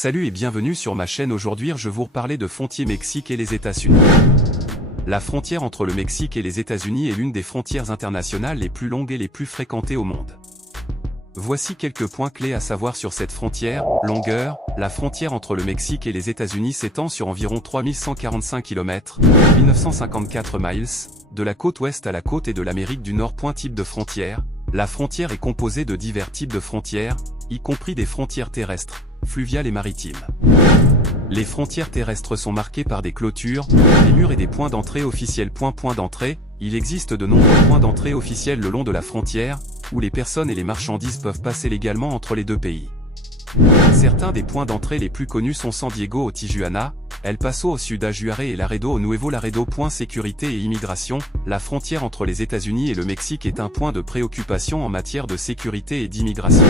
Salut et bienvenue sur ma chaîne. Aujourd'hui je vais vous reparler de frontière Mexique et les États-Unis. La frontière entre le Mexique et les États-Unis est l'une des frontières internationales les plus longues et les plus fréquentées au monde. Voici quelques points clés à savoir sur cette frontière. Longueur. La frontière entre le Mexique et les États-Unis s'étend sur environ 3145 km, 1954 miles, de la côte ouest à la côte et de l'Amérique du Nord. Type de frontière. La frontière est composée de divers types de frontières, y compris des frontières terrestres, fluviales et maritimes. Les frontières terrestres sont marquées par des clôtures, des murs et des points d'entrée officiels. Point d'entrée. Il existe de nombreux points d'entrée officiels le long de la frontière, où les personnes et les marchandises peuvent passer légalement entre les deux pays. Certains des points d'entrée les plus connus sont San Diego au Tijuana, El Paso au sud à Juárez et Laredo au Nuevo Laredo. Sécurité et immigration. La frontière entre les États-Unis et le Mexique est un point de préoccupation en matière de sécurité et d'immigration.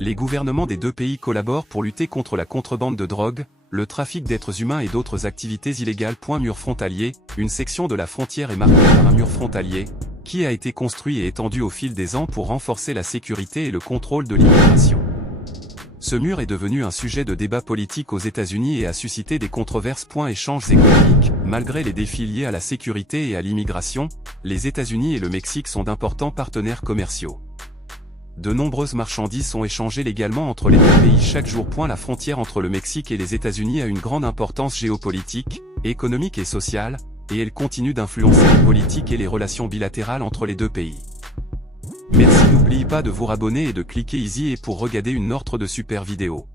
Les gouvernements des deux pays collaborent pour lutter contre la contrebande de drogue, le trafic d'êtres humains et d'autres activités illégales. Mur frontalier. Une section de la frontière est marquée par un mur frontalier, qui a été construit et étendu au fil des ans pour renforcer la sécurité et le contrôle de l'immigration. Ce mur est devenu un sujet de débat politique aux États-Unis et a suscité des controverses. Échanges économiques. Malgré les défis liés à la sécurité et à l'immigration, les États-Unis et le Mexique sont d'importants partenaires commerciaux. De nombreuses marchandises sont échangées légalement entre les deux pays chaque jour. La frontière entre le Mexique et les États-Unis a une grande importance géopolitique, économique et sociale, et elle continue d'influencer les politiques et les relations bilatérales entre les deux pays. Merci, n'oubliez pas de vous abonner et de cliquer ici et pour regarder une autre de super vidéo.